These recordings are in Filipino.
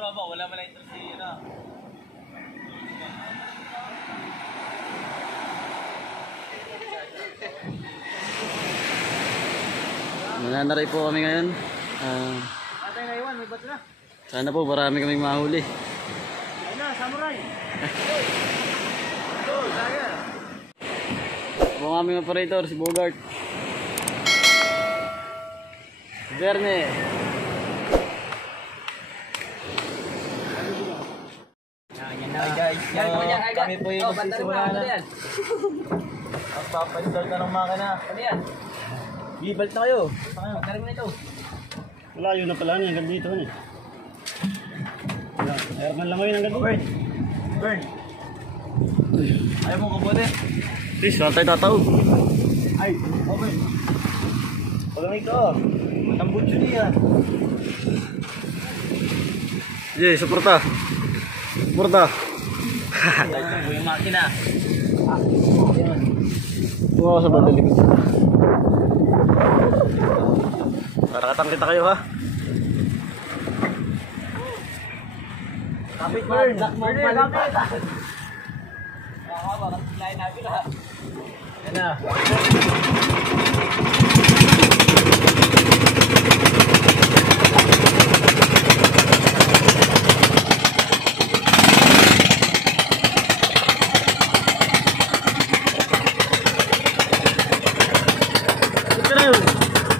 tropa, wala man lang interest si ano. Mananaray po kami ngayon. Atay na iwan, may bato na. Sana po marami kaming mahuli. Ayun na, samurai. Go, tiger. Po ang aming operator, si Bogart. Si Verne. Hi guys, kami po yung magsisimula na. Magpapastart na ng makina. Ano yan? Bibalt na kayo. Magkaroon na ito. Malayo na pala niya, hanggang dito eh. Airman lang ngayon hanggang dito. Burn. Ayaw mo kabote. Please, wala tayo tataw. Ay, okay. Pagamay ka. Matambut yun yan. Sige, suporta. Suporta. Ito po yung makina. Tuwa ko sa bandang likod. Parakatang kita kayo ha. Kapit burn. Burn eh, kapit. Bakit sila natin ha. Yan na.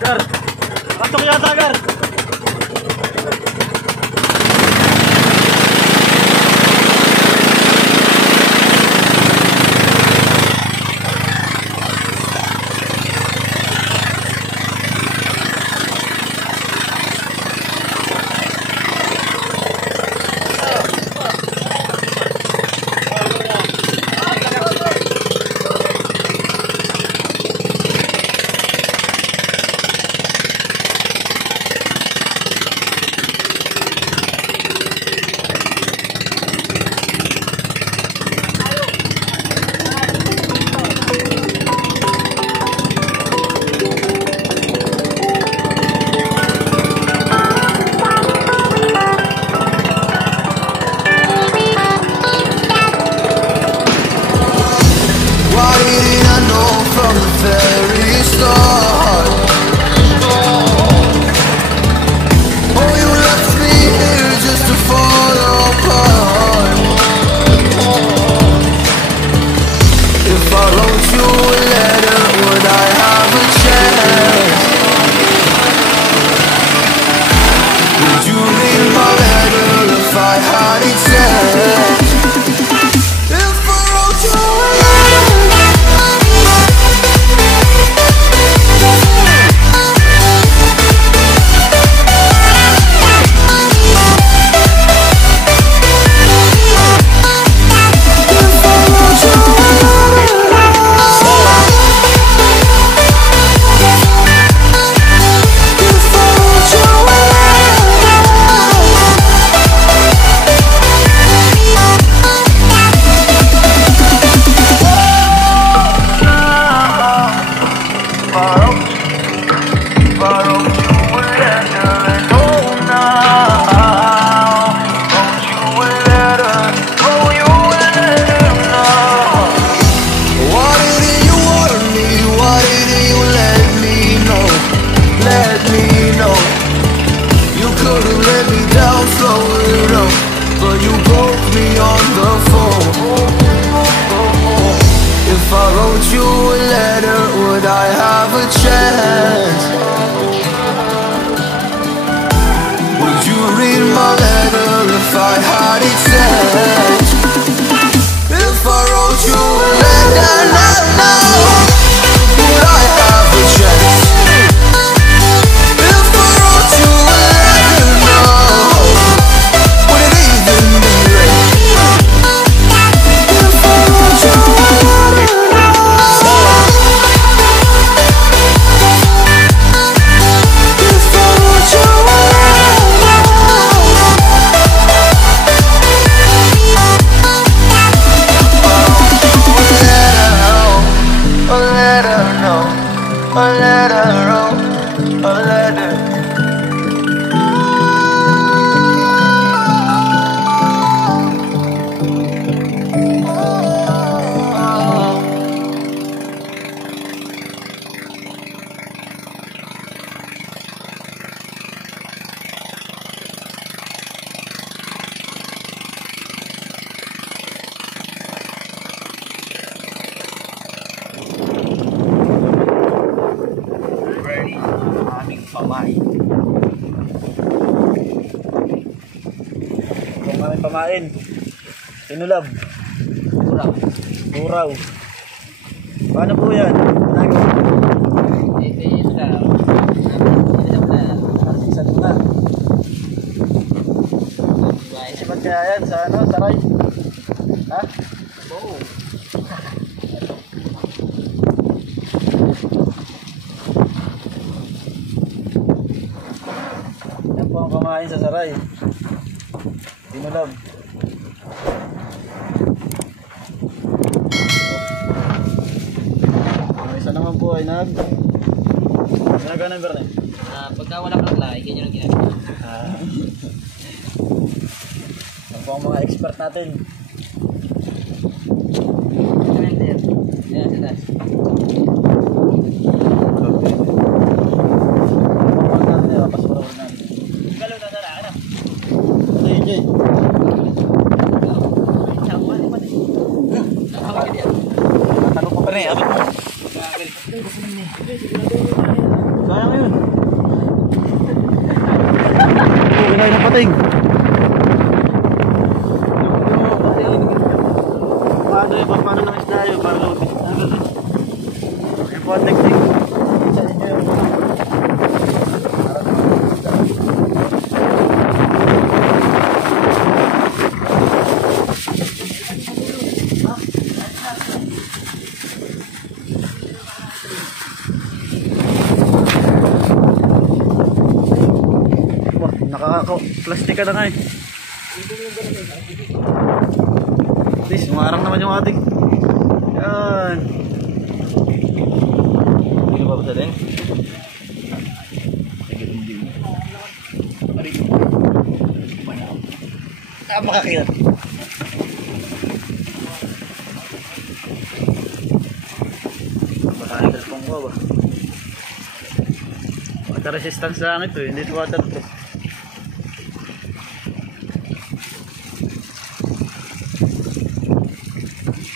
Gar! Pasok yata, Gar! pamain. Tinulab. Kurang. Buraw. Paano po yan? Ito yun ka. Alam na. Isa na. Ba't kaya yan sa ano? Saray? Ha? Oo. Yan po ang kamain sa saray. Tinulab. Ang isa naman po ay ginagawa ng berne. Pagka walang laklay, ganyan ang ginagawa. Yan po ang mga expert natin. Yan, sa taas. Galaw na sana, ano? JJ. Tanong ko pa rin, abit mo. Sayang yun. Kinain ng pating. Paano ng isda yun? Para lutin. Yung po ang technique. Sa inyo yun. Wah, nakaka-plastic ka na nga eh. At least, umarang naman yung ating. Yan. Hindi ba ba sa din? Makakita. Makakita pong ko ba? Water resistance lang ito, hindi ito water to.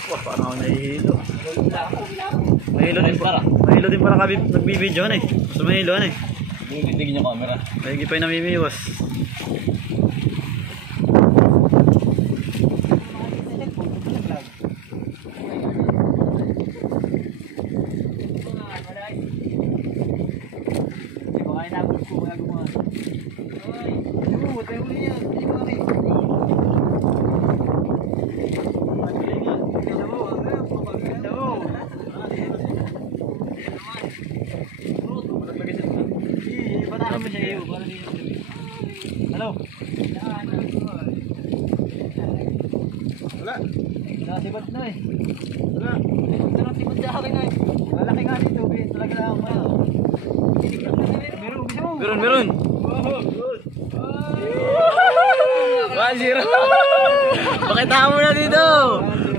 Wah, parang ako nahihilo. Mahilo din pala kami nagbibidyo eh. Gusto mahilo eh. Tignan yung camera. Mahigi pa yung namimiwas. Hello? Wala. Nasibad na eh. Wala. Nasibad sa akin na eh. Malaki nga dito. Talaga lang ako. Meron. 1-0. Pakita mo na dito.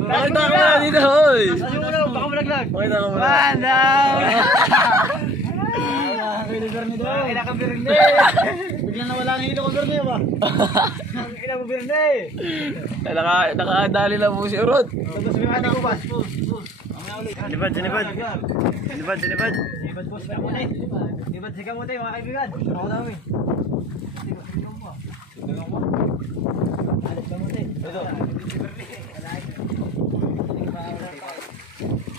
Pakita mo na dito. Hoy. Baka malaglag. Pakita mo na. Biglang nawala ang hilo ko Berne ba? Kailan mo Berne? Nakadali lang po si Urot. Tapos may mati ko ba? Sinibad. Sinibad po siya muna eh. Sinibad siya muna eh mga kaibigan. Ako dami. Alis ka muna eh. Ito.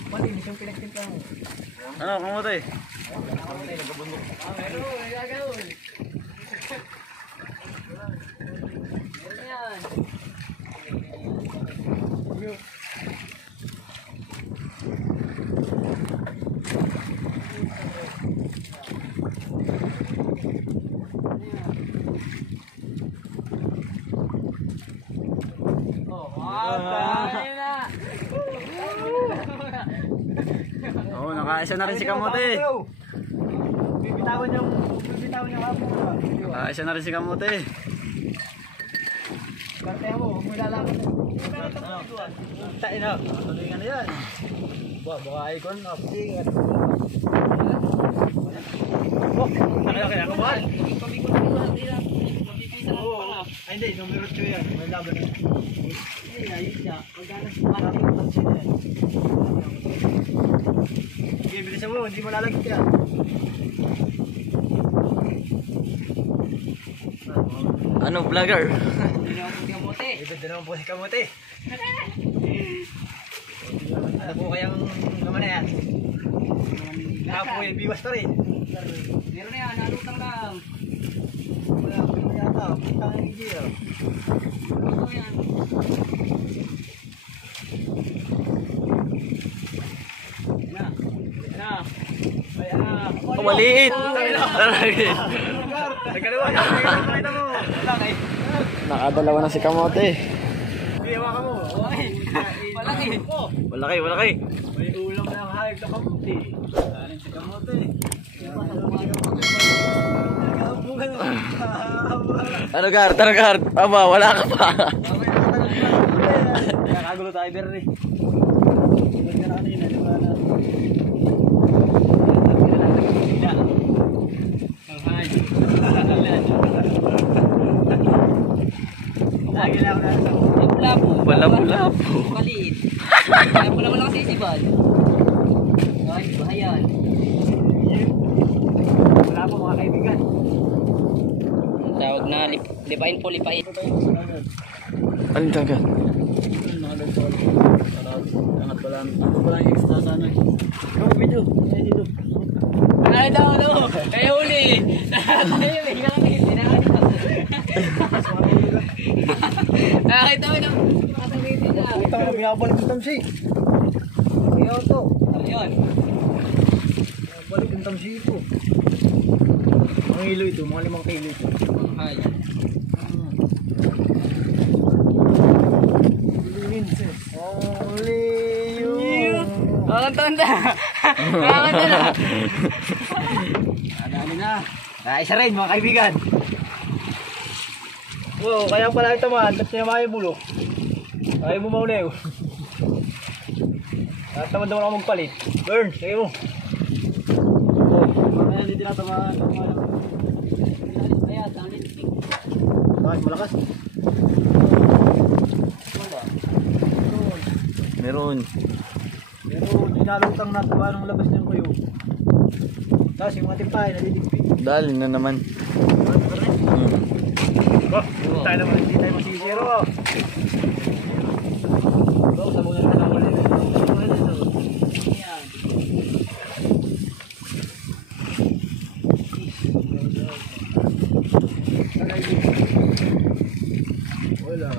Pati, hindi siyang pinagtinta mo. Ano, kamote? Oo, nakaisa na rin si kamote. Bibitawan yung hapon. Nakaisa na rin si kamote. Karte mo, huwag mo ilalaban. Tain na, tuloy nga na yan. Baka icon, napasing. Oh, nakilaki ako mahal. Ay hindi, numero 2 yan. May laban na. Hindi, ayos niya. Pagkana siya. Sige, bilisan mo, hindi mo lalagit yan. Ano, vlogger? Ibig na naman po si kamote. Ano po kayang naman na yan? Nakapoy, biwas pa rin. Meron na yan, nalutang lang. Wala po yung yata. Putang ang higil. Lutang yan. Yan na. Ayan na. Oh, maliit! Nagkalawa ka. Nakita mo. Nakadalawa na si Kamote. Iyawa ka mo. Malaki. Malaki, malaki. May ulam na ang hayag na kamote. Alin si kamote. Ano, Gar? Tara, Gar. Aba, wala ka pa. Nakagulo tayo, Bernie. Malabo-labo. Maliit. Kaya mo naman lang kasi isibad. Ay, bahayan. Wala po mga kaibigan. Tawag na lipain po, lipain. Alin dagat? Angat pala. Ako pala yung extra sana. Ikaw, video. Dito. Ano daw, ano? Kaya huli. Tayo, nakakita mo na. Nakatabitin na. Ito, binabalik yung tamsi. Ayaw to. Ano yun? Balik yung tamsi ito. Mga kilo ito, mga 5 kilo ito. Ay. Only you. Ang tanda. Ang tanda. Ano na. Isa rin mga kaibigan. Wow, kaya pala ito man, tapos niya bulo. Ayaw mo mauna yun. At tamad naman ako magpalit. Burn, sige mo. Oh, hindi tinatamaan. Kaya, tangin. Bakit malakas? Meron. Pero dinalutang na kuha ng labas ng kuyo. Tapos yung mga timpahe naliligpit. Dali na naman. Tayo naman, hindi tayo masisiro. Bro, sa muna na ulit. Wala.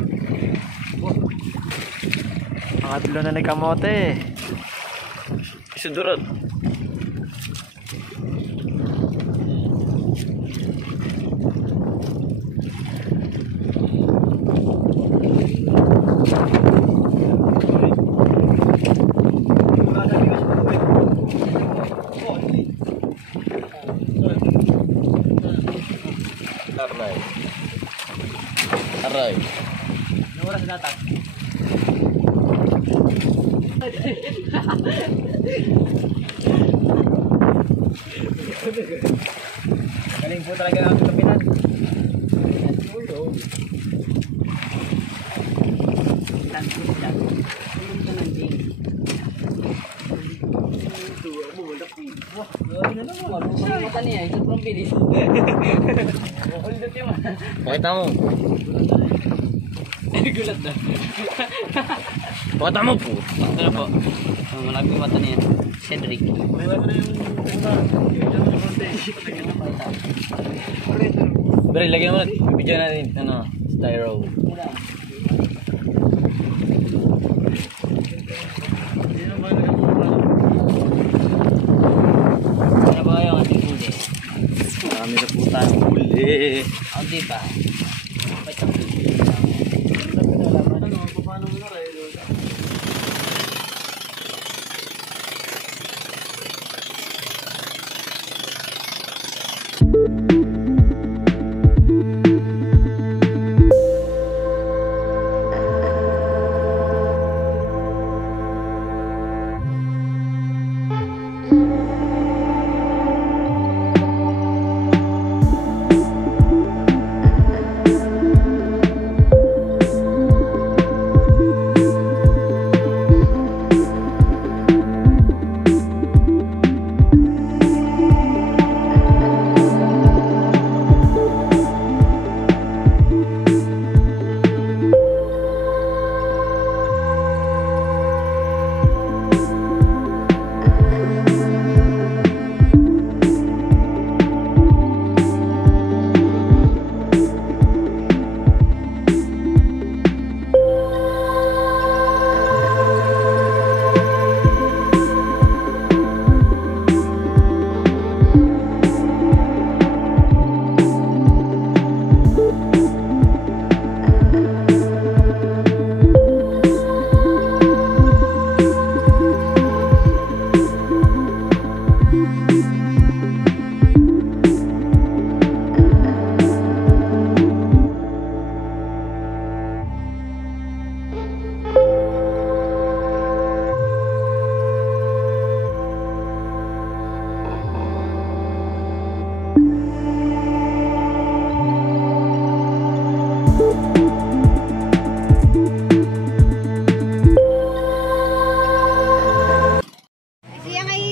Pangatlo na ni Kamote. Isudurot. Aray. Aray. Nawala sa datat. Galing po talaga ng kapitan. Mata niya, ito pang bilis. Pakita mo. Gulat na. Pakita mo po. Ito na po. Malaki yung mata niya. Cedric. May wala na yung una. Pero ilagay mo natin. Bibigyan natin. Ano? Styro. Ano ba yung ating huli? Marami na po tayong huli. Ang di pa.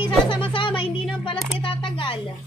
isasama-sama, hindi naman pala siya tatagal.